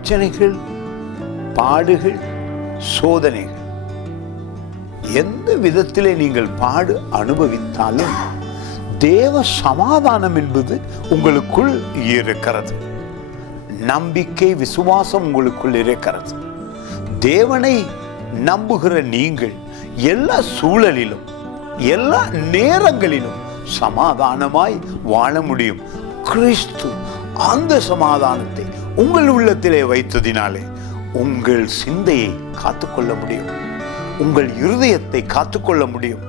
பிரச்சனைகள், பாடுகள், சோதனைகள், எந்த விதத்திலே நீங்கள் பாடு அனுபவித்தாலும் தேவ சமாதானம் என்பது உங்களுக்குள் இருக்கிறது. நம்பிக்கை, விசுவாசம் உங்களுக்குள் இருக்கிறது. தேவனை நம்புகிற நீங்கள் எல்லா சூழலிலும், எல்லா நேரங்களிலும் சமாதானமாய் வாழ முடியும். கிறிஸ்து அந்த சமாதானத்தை உங்கள் உள்ளத்திலே வைத்ததினாலே உங்கள் சிந்தையை காத்துக்கொள்ள முடியும், உங்கள் இருதயத்தை காத்துக்கொள்ள முடியும்.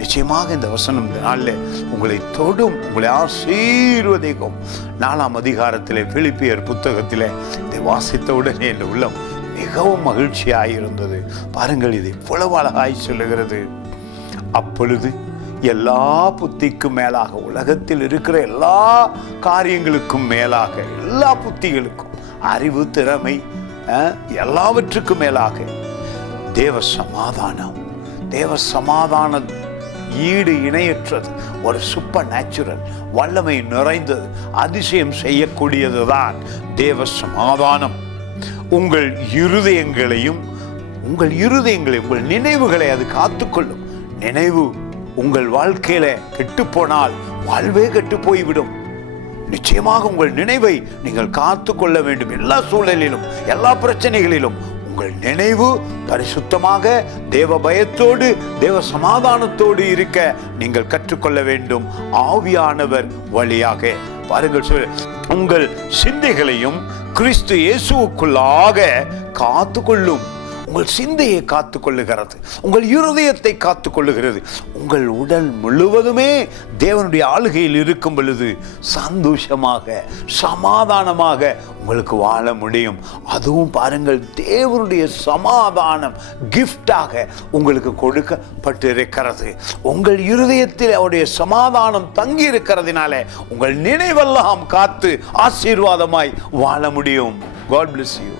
நிச்சயமாக இந்த வசனம் இந்த நாளில் உங்களை தொடும், உங்களை ஆசீர்வதிக்கும். 4ஆம் அதிகாரத்திலே பிலிப்பியர் புத்தகத்திலே இதை வாசித்த உடனே என் உள்ளம் மிகவும் மகிழ்ச்சியாயிருந்தது. பாருங்கள், இது இவ்வளவு அழகாய் சொல்லுகிறது. அப்பொழுது எல்லா புத்திக்கும் மேலாக, உலகத்தில் இருக்கிற எல்லா காரியங்களுக்கும் மேலாக, எல்லா புத்திகளுக்கும், அறிவு, திறமை, எல்லாவற்றுக்கும் மேலாக தேவ சமாதானம், தேவ சமாதானம் ஈடு இணையற்றது, ஒரு சூப்பர் நேச்சுரல், வல்லமை நிறைந்தது, அதிசயம் செய்யக்கூடியதுதான் தேவ சமாதானம். உங்கள் இருதயங்களையும் உங்கள் நினைவுகளை அது காத்துக்கொள்ளும். நினைவு உங்கள் வாழ்க்கையில கெட்டு போனால் வாழ்வே கெட்டு போய்விடும். நிச்சயமாக உங்கள் நினைவை நீங்கள் காத்து கொள்ள வேண்டும். எல்லா சூழலிலும், எல்லா பிரச்சனைகளிலும் உங்கள் நினைவு பரிசுத்தமாக தேவ பயத்தோடு, தேவ சமாதானத்தோடு இருக்க நீங்கள் கற்றுக்கொள்ள வேண்டும். ஆவியானவர் வழியாக பாருங்கள், உங்கள் சிந்தைகளையும் கிறிஸ்து இயேசுவுக்குள்ளாக காத்துக்கொள்ளும். உங்கள் சிந்தையை காத்துக்கொள்ளுகிறது, உங்கள் இருதயத்தை காத்துக்கொள்ளுகிறது. உங்கள் உடல் முழுவதுமே தேவனுடைய ஆளுகையில் இருக்கும் பொழுது சந்தோஷமாக, சமாதானமாக உங்களுக்கு வாழ முடியும். அதுவும் பாருங்கள், தேவனுடைய சமாதானம் கிஃப்டாக உங்களுக்கு கொடுக்கப்பட்டிருக்கிறது. உங்கள் இருதயத்தில் அவருடைய சமாதானம் தங்கி இருக்கிறதுனால உங்கள் நினைவெல்லாம் காத்து ஆசீர்வாதமாய் வாழ முடியும். God bless you.